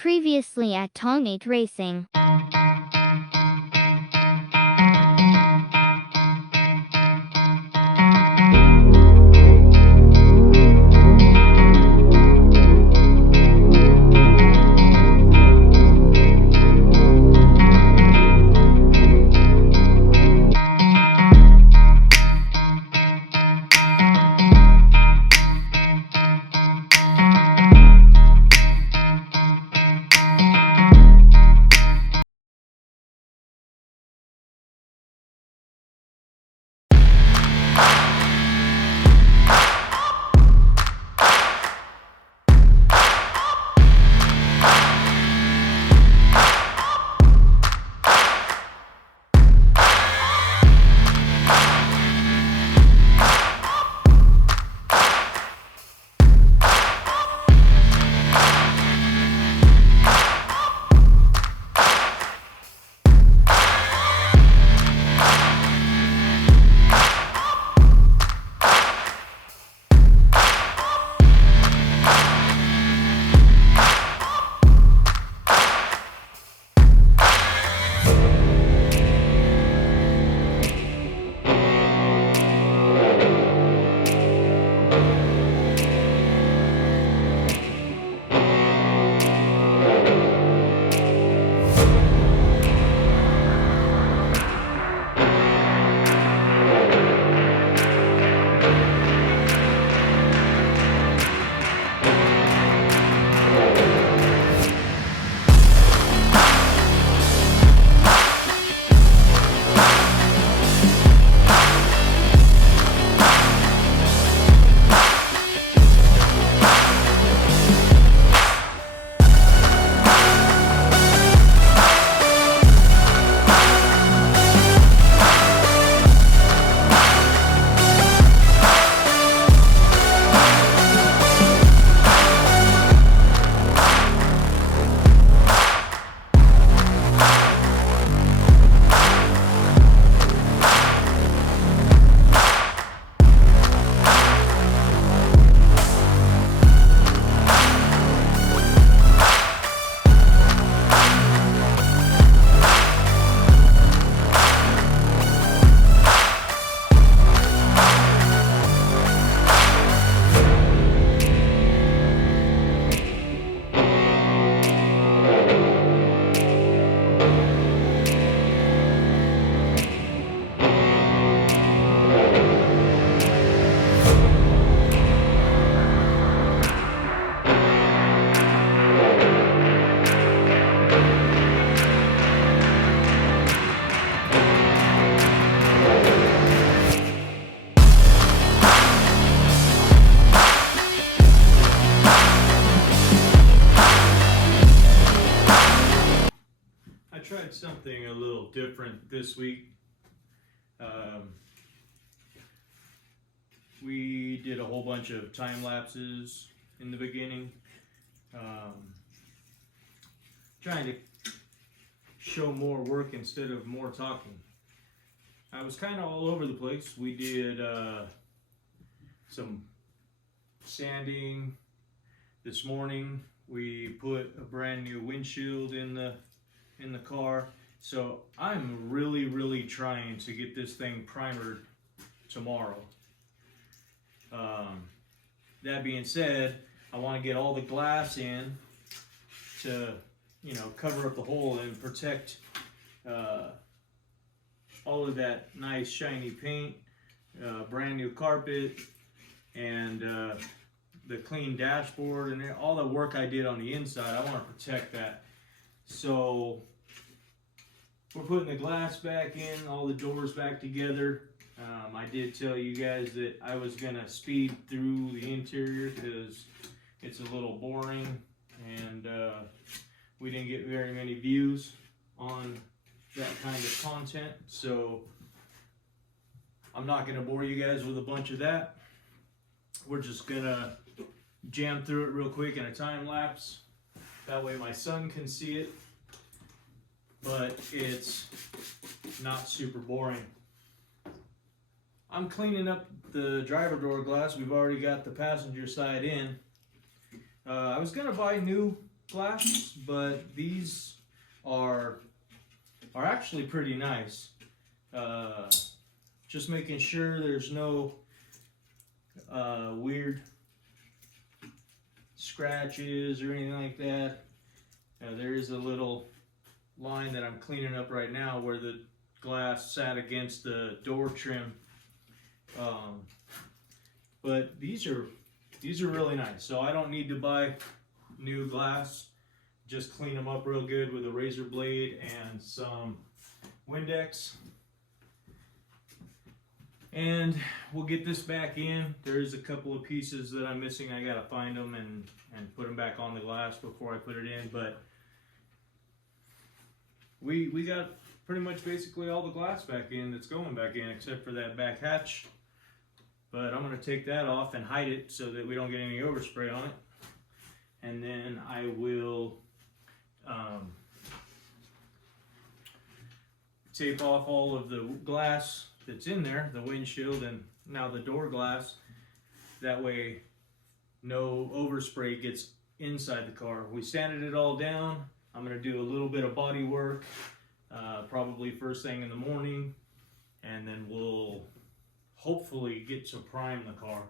Previously at Tongate Racing. Something a little different this week. We did a whole bunch of time lapses in the beginning, trying to show more work instead of more talking. I was kind of all over the place. We did some sanding this morning. We put a brand new windshield in the car. So I'm really trying to get this thing primered tomorrow. That being said, I want to get all the glass in to, cover up the hole and protect all of that nice shiny paint, brand new carpet, and the clean dashboard, and all the work I did on the inside. I want to protect that. So we're putting the glass back in, all the doors back together. I did tell you guys that I was gonna speed through the interior because it's a little boring, and we didn't get very many views on that kind of content. So I'm not gonna bore you guys with a bunch of that. We're just gonna jam through it real quick in a time lapse. That way my son can see it, but it's not super boring. I'm cleaning up the driver door glass. We've already got the passenger side in. I was gonna buy new glass, but these are actually pretty nice. Just making sure there's no weird scratches or anything like that. There is a little line that I'm cleaning up right now where the glass sat against the door trim. But these are really nice. So I don't need to buy new glass. Just clean them up real good with a razor blade and some Windex. And we'll get this back in. There's a couple of pieces that I'm missing. I gotta find them and put them back on the glass before I put it in. But we got pretty much basically all the glass back in that's going back in, except for that back hatch. But I'm gonna take that off and hide it so that we don't get any overspray on it. And then I will tape off all of the glass that's in there, the windshield and now the door glass. That way no overspray gets inside the car. We sanded it all down. I'm going to do a little bit of body work, probably first thing in the morning, and then we'll hopefully get to prime the car.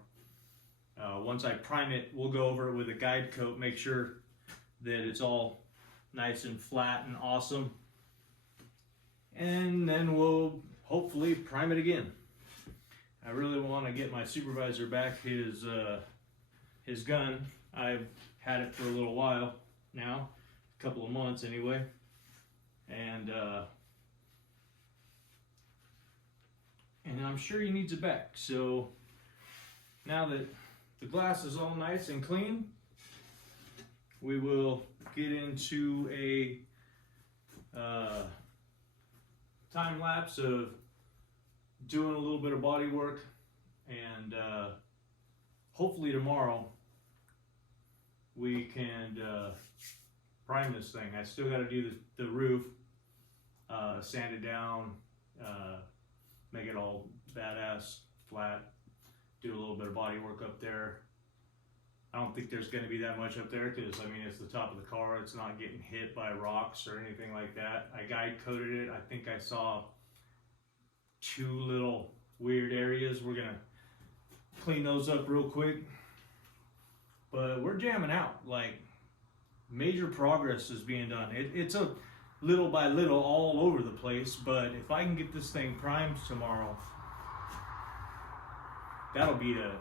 Once I prime it, we'll go over it with a guide coat, make sure that it's all nice and flat and awesome. And then we'll hopefully prime it again. I really want to get my supervisor back his gun. I've had it for a little while now, a couple of months anyway. And I'm sure he needs it back. So now that the glass is all nice and clean, we will get into a time lapse of doing a little bit of body work, and hopefully tomorrow we can prime this thing. I still got to do the roof, sand it down, make it all badass, flat, do a little bit of body work up there. I don't think there's going to be that much up there because, I mean, it's the top of the car. It's not getting hit by rocks or anything like that. I guide coated it. I think I saw 2 little weird areas. We're going to clean those up real quick. But we're jamming out. Like, major progress is being done. It's a little by little all over the place. But if I can get this thing primed tomorrow, that'll be a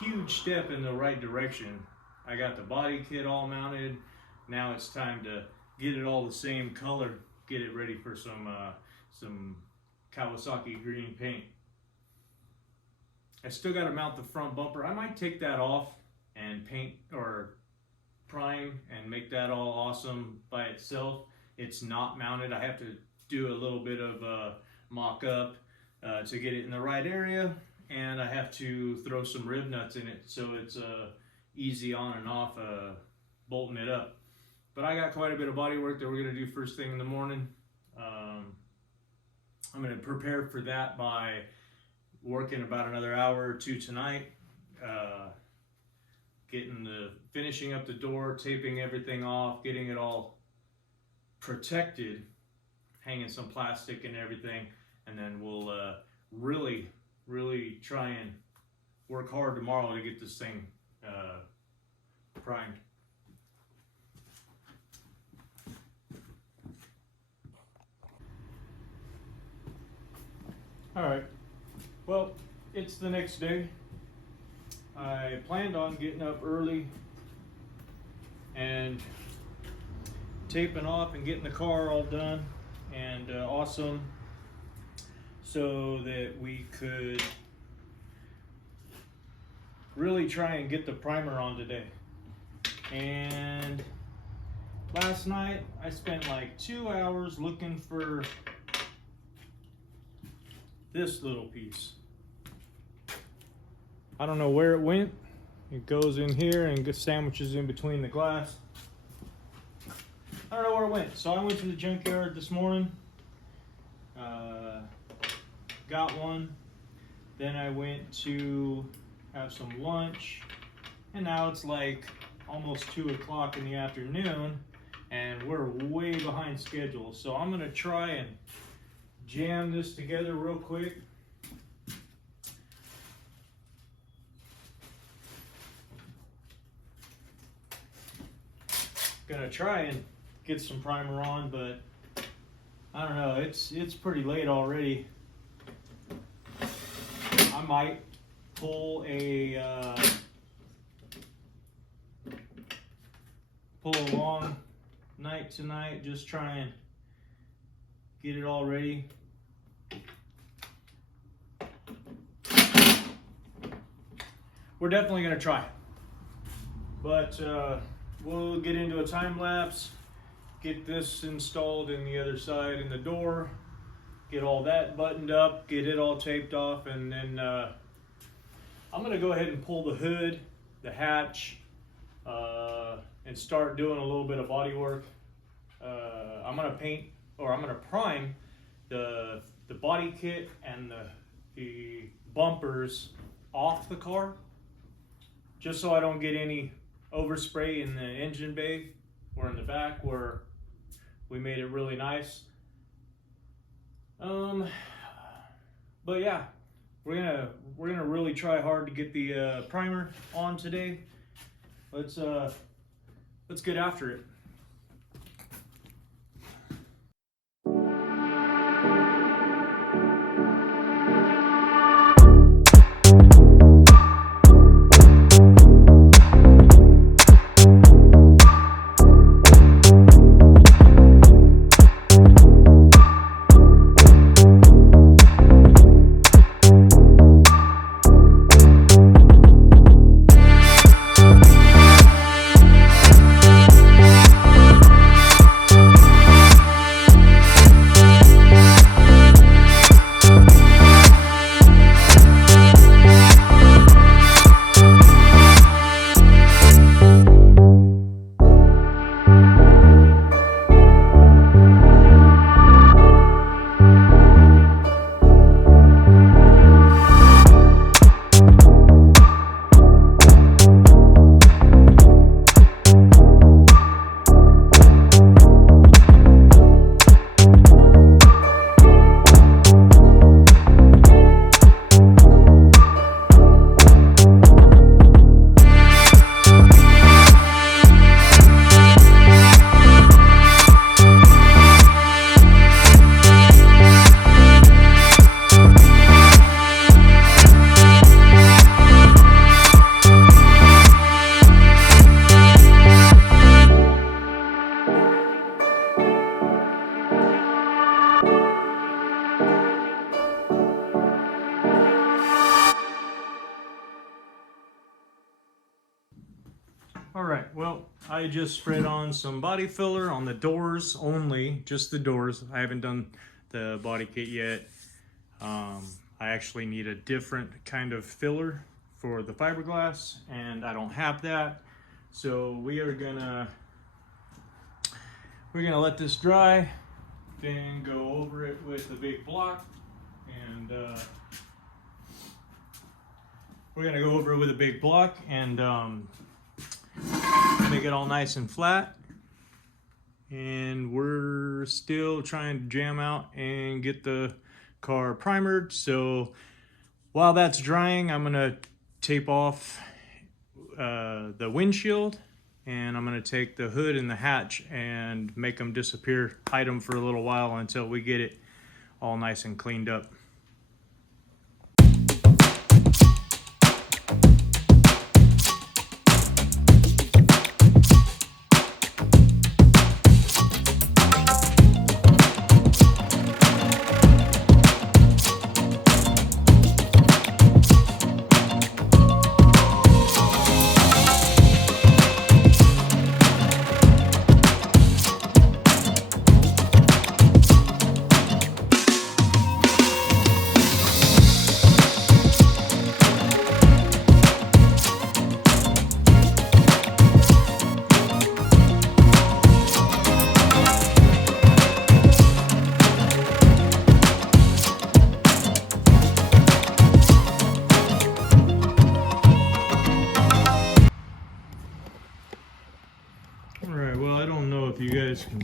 huge step in the right direction. I got the body kit all mounted. Now it's time to get it all the same color, get it ready for some Kawasaki green paint. I still got to mount the front bumper. I might take that off and paint or prime and make that all awesome by itself. It's not mounted. I have to do a little bit of mock-up to get it in the right area. And I have to throw some rib nuts in it so it's easy on and off bolting it up. But I got quite a bit of body work that we're going to do first thing in the morning. I'm going to prepare for that by working about another hour or 2 tonight, finishing up the door, taping everything off, getting it all protected, hanging some plastic and everything, and then we'll really try and work hard tomorrow to get this thing primed. Alright, well, it's the next day. I planned on getting up early and taping off and getting the car all done and awesome, so that we could really try and get the primer on today. And last night I spent like 2 hours looking for this little piece. I don't know where it went. It goes in here and gets sandwiches in between the glass. I don't know where it went. So I went to the junkyard this morning. Got one. Then I went to have some lunch. And now it's like almost 2 o'clock in the afternoon, and we're way behind schedule. So I'm gonna try and jam this together real quick. Gonna try and get some primer on, but I don't know, it's pretty late already. I might pull a long night tonight, just try and get it all ready. We're definitely gonna try it, but we'll get into a time lapse, get this installed in the other side in the door, get all that buttoned up, get it all taped off, and then I'm gonna go ahead and pull the hood, the hatch, and start doing a little bit of body work. I'm gonna paint, or I'm gonna prime the body kit and the bumpers off the car, just so I don't get any overspray in the engine bay or in the back where we made it really nice. But yeah, we're gonna really try hard to get the primer on today. Let's get after it. Alright, well, I just spread on some body filler on the doors only, just the doors. I haven't done the body kit yet. I actually need a different kind of filler for the fiberglass, and I don't have that. So we're gonna let this dry, then go over it with the big block, and we're gonna go over it with a big block and make it all nice and flat. And we're still trying to jam out and get the car primered. So while that's drying, I'm gonna tape off the windshield, and I'm gonna take the hood and the hatch and make them disappear, hide them for a little while until we get it all nice and cleaned up.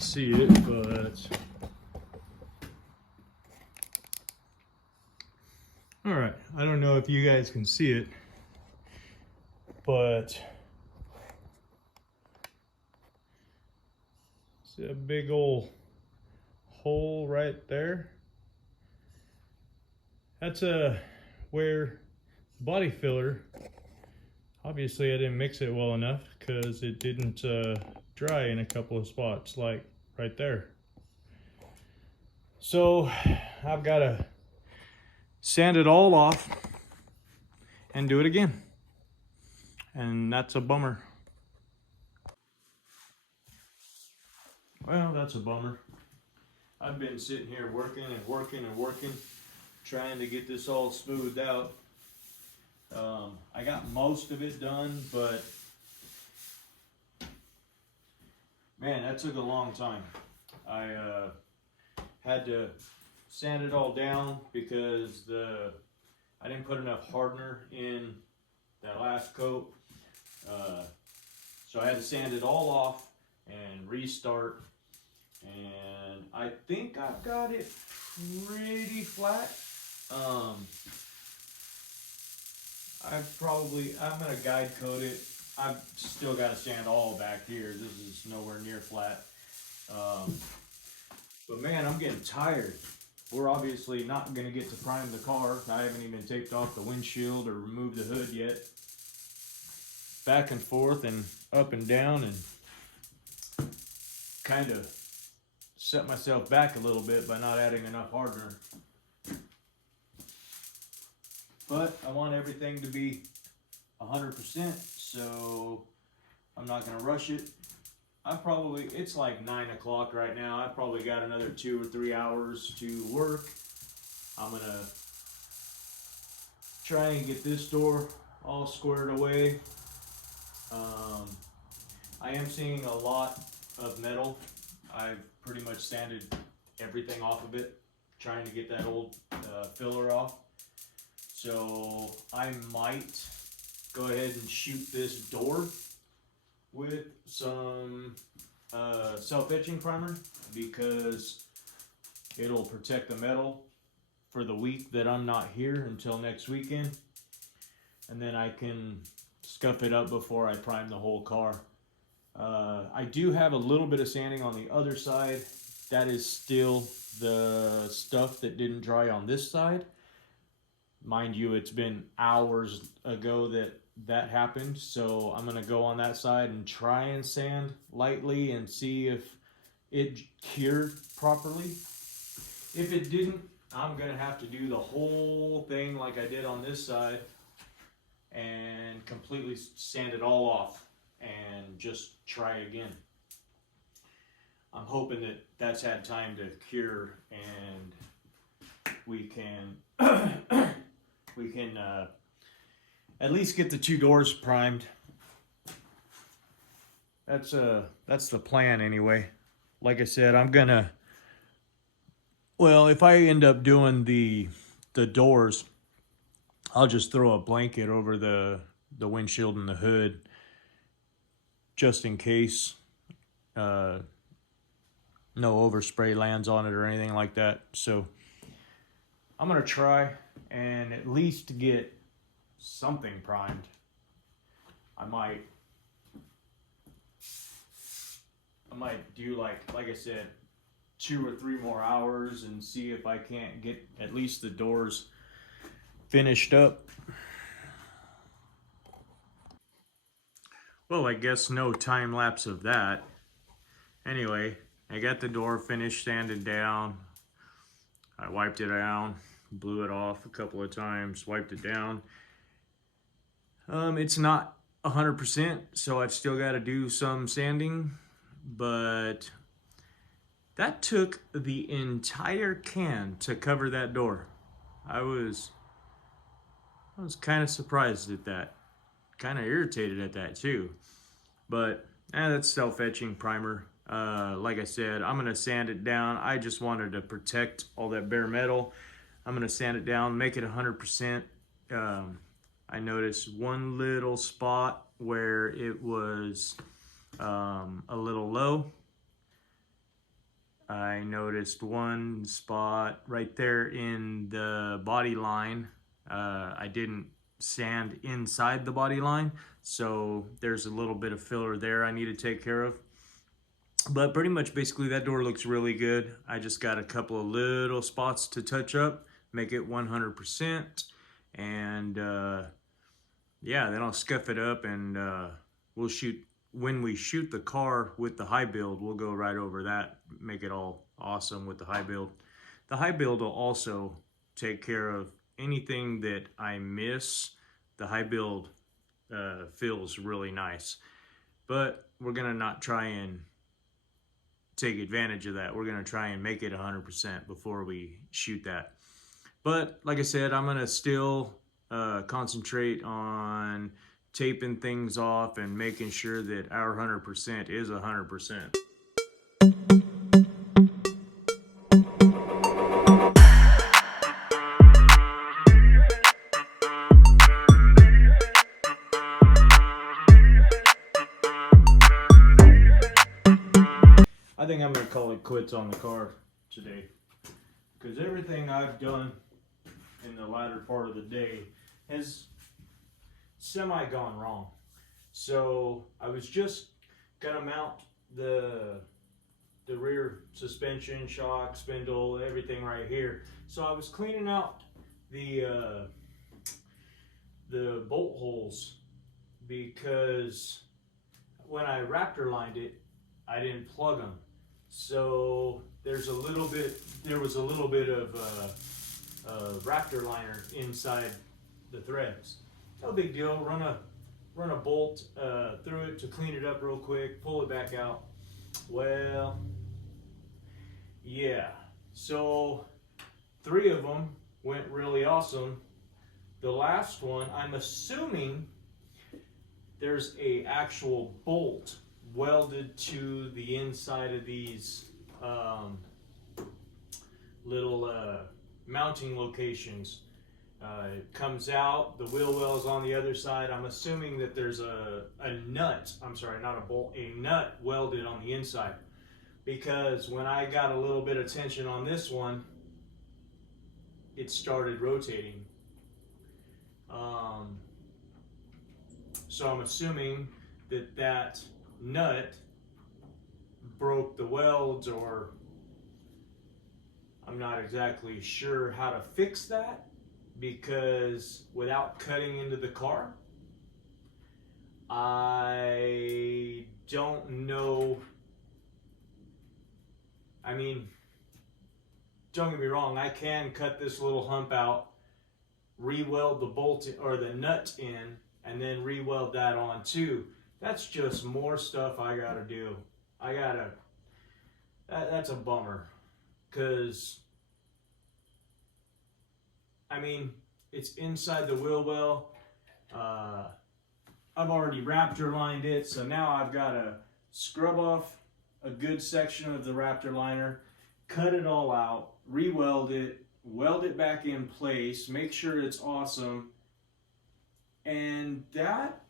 see it, but all right, I don't know if you guys can see it, but see a big old hole right there? That's where body filler, obviously I didn't mix it well enough because it didn't dry in a couple of spots, like right there. So I've got to sand it all off and do it again, and that's a bummer. Well, that's a bummer. I've been sitting here working and working and working, trying to get this all smoothed out. I got most of it done, but man, that took a long time. I had to sand it all down because I didn't put enough hardener in that last coat. So I had to sand it all off and restart. And I think I've got it pretty flat. I'm gonna guide coat it. I've still got to sand all back here. This is nowhere near flat. But man, I'm getting tired. We're obviously not gonna get to prime the car. I haven't even taped off the windshield or removed the hood yet. Back and forth and up and down, and kind of set myself back a little bit by not adding enough hardener. But I want everything to be 100%, so I'm not gonna rush it. It's like 9 o'clock right now. I've probably got another 2 or 3 hours to work. I'm gonna try and get this door all squared away. I am seeing a lot of metal. I've pretty much sanded everything off of it, trying to get that old filler off. So I might go ahead and shoot this door with some self-etching primer, because it'll protect the metal for the week that I'm not here until next weekend. And then I can scuff it up before I prime the whole car. I do have a little bit of sanding on the other side. That is still the stuff that didn't dry on this side. Mind you, it's been hours ago that happened, so I'm gonna go on that side and try and sand lightly and see if it cured properly. If it didn't, I'm gonna have to do the whole thing like I did on this side and completely sand it all off and just try again. I'm hoping that that's had time to cure and we can at least get the 2 doors primed. That's the plan anyway. Like I said, if I end up doing the doors, I'll just throw a blanket over the windshield and the hood, just in case no overspray lands on it or anything like that. So I'm gonna try and at least get something primed. I might do like I said, 2 or 3 more hours and see if I can't get at least the doors finished up. Well, I guess no time lapse of that. Anyway, I got the door finished sanded down. I wiped it down, blew it off a couple of times, wiped it down. It's not 100%, so I've still got to do some sanding, but that took the entire can to cover that door. I was kind of surprised at that, kind of irritated at that too, but that's self-etching primer. Like I said, I'm gonna sand it down. I just wanted to protect all that bare metal. I'm gonna sand it down, make it 100%. I noticed one little spot where it was a little low. I noticed one spot right there in the body line. I didn't sand inside the body line, so there's a little bit of filler there I need to take care of. But pretty much basically that door looks really good. I just got a couple of little spots to touch up, make it 100%, and yeah, then I'll scuff it up, and we'll shoot. When we shoot the car with the high build, we'll go right over that, make it all awesome with the high build. The high build will also take care of anything that I miss. The high build feels really nice, but we're gonna not try and take advantage of that. We're gonna try and make it 100% before we shoot that. But like I said, I'm gonna still concentrate on taping things off and making sure that our 100% is 100%. I think I'm gonna call it quits on the car today, because everything I've done in the latter part of the day has semi gone wrong. So I was just gonna mount the rear suspension, shock, spindle, everything right here. So I was cleaning out the bolt holes, because when I Raptor lined it, I didn't plug them. So there was a little bit of Raptor liner inside the threads. No big deal. Run a bolt through it to clean it up real quick, pull it back out. Well, yeah. So 3 of them went really awesome. The last one, I'm assuming there's a actual bolt welded to the inside of these little mounting locations. It comes out, the wheel well is on the other side. I'm assuming that there's a nut, I'm sorry, not a bolt, a nut welded on the inside. Because when I got a little bit of tension on this one, it started rotating. So I'm assuming that nut broke the welds, or I'm not exactly sure how to fix that, because without cutting into the car, I don't know. I mean, don't get me wrong, I can cut this little hump out, re-weld the bolt or the nut in, and then re-weld that on too. That's just more stuff I gotta do. That's a bummer, because I mean, it's inside the wheel well. I've already Raptor lined it, so now I've got to scrub off a good section of the Raptor liner, cut it all out, re-weld it, weld it back in place, make sure it's awesome. And that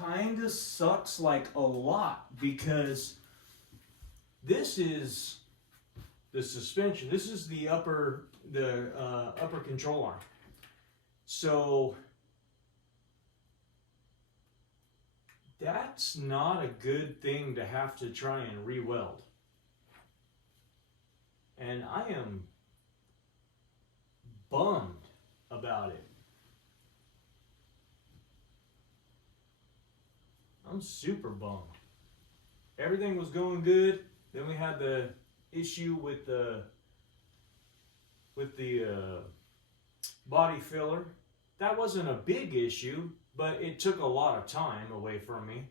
kind of sucks like a lot, because this is the suspension. This is the upper control arm. So that's not a good thing to have to try and re-weld. And I am bummed about it. I'm super bummed. Everything was going good. Then we had the issue with the body filler. That wasn't a big issue, but it took a lot of time away from me.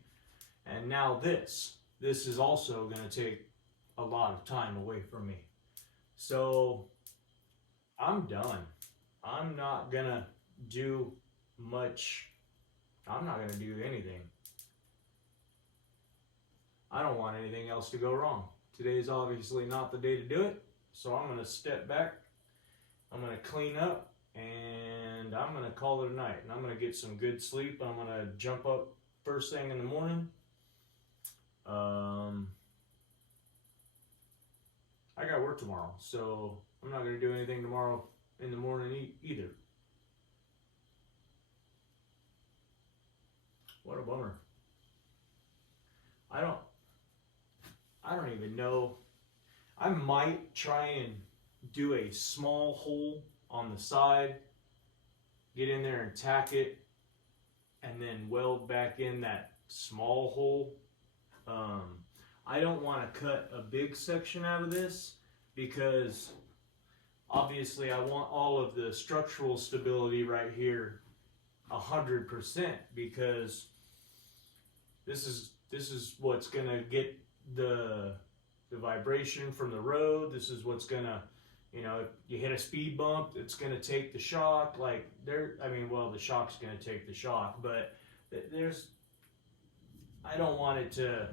And now this is also going to take a lot of time away from me. So I'm done. I'm not going to do much. I'm not going to do anything. I don't want anything else to go wrong. Today is obviously not the day to do it, so I'm going to step back, I'm going to clean up, and I'm going to call it a night. And I'm going to get some good sleep. I'm going to jump up first thing in the morning. I got work tomorrow, so I'm not gonna do anything tomorrow in the morning either. What a bummer. I don't even know. I might try and do a small hole on the side, get in there and tack it, and then weld back in that small hole. I don't want to cut a big section out of this because obviously I want all of the structural stability right here 100%, because this is what's gonna get the vibration from the road. This is what's gonna, you know, if you hit a speed bump, it's gonna take the shock. Like the shock's gonna take the shock, but I don't want it to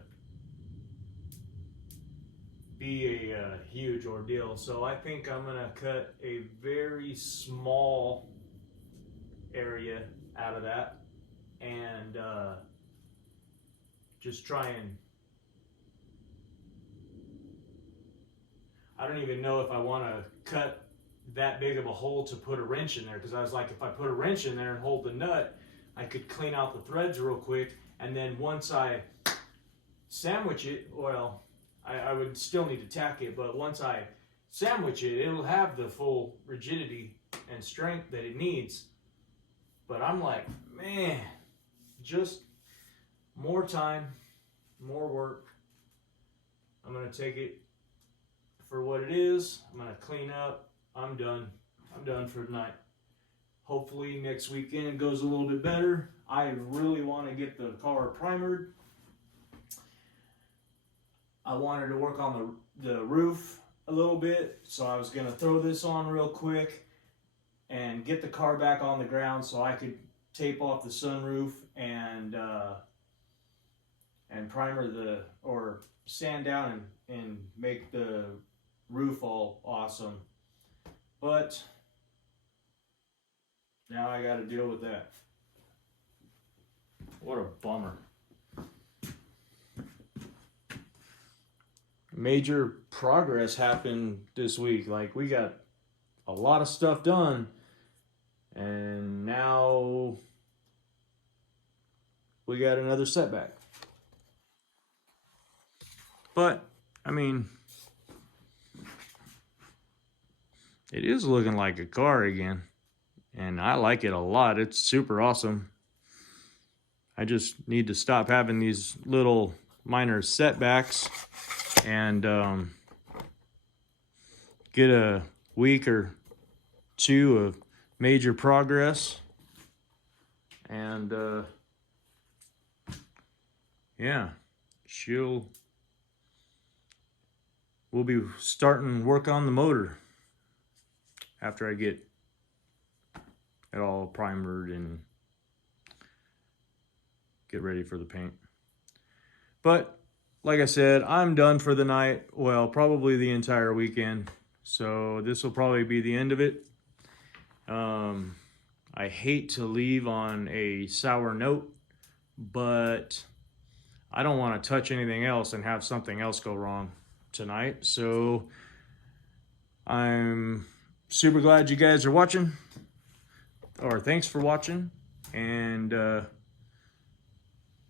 be a huge ordeal. So I think I'm gonna cut a very small area out of that and just try and, I don't even know if I want to cut that big of a hole to put a wrench in there, because I was like, if I put a wrench in there and hold the nut, I could clean out the threads real quick, and then once I sandwich it, well, I would still need to tack it, but once I sandwich it, it'll have the full rigidity and strength that it needs. But I'm like, man, just more time, more work. I'm gonna take it for what it is. I'm gonna clean up. I'm done. I'm done for tonight. Hopefully next weekend goes a little bit better. I really want to get the car primered. I wanted to work on the roof a little bit, so I was gonna throw this on real quick and get the car back on the ground so I could tape off the sunroof and primer or sand down and make the roof all awesome. But now I got to deal with that. What a bummer. Major progress happened this week. Like, we got a lot of stuff done, and now we got another setback. But I mean, it is looking like a car again, and I like it a lot. It's super awesome. I just need to stop having these little minor setbacks and get a week or two of major progress, and yeah, we'll be starting work on the motor after I get it all primered and get ready for the paint. But like I said, I'm done for the night. Well, probably the entire weekend. So this will probably be the end of it. I hate to leave on a sour note, but I don't want to touch anything else and have something else go wrong tonight. So I'm super glad you guys are watching, or thanks for watching, and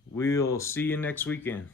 we'll see you next weekend.